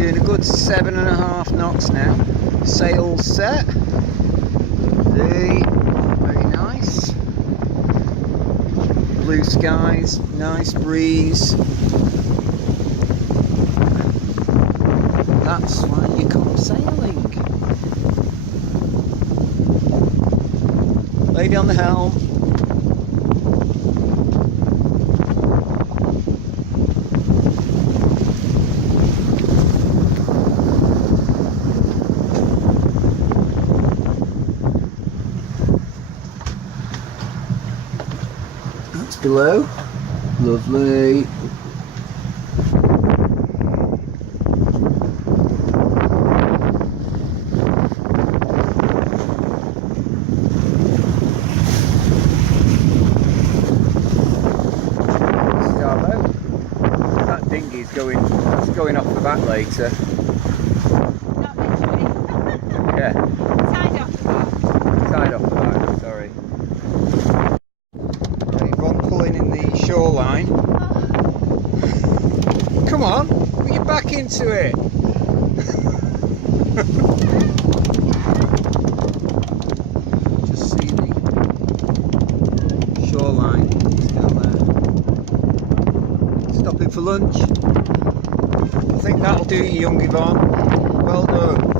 doing a good 7.5 knots now. Sails set. Very nice. Blue skies, nice breeze. That's why you come sailing. Lady on the helm. That's below. Lovely. That dinghy's going off the back later. Not literally. Yeah. Tied off the back. Tied off the back, sorry. Right, Yvonne pulling in the shoreline. Come on, put your back into it. Just see the shoreline down there. Stopping for lunch. I think that'll do you, young Yvonne. Well done.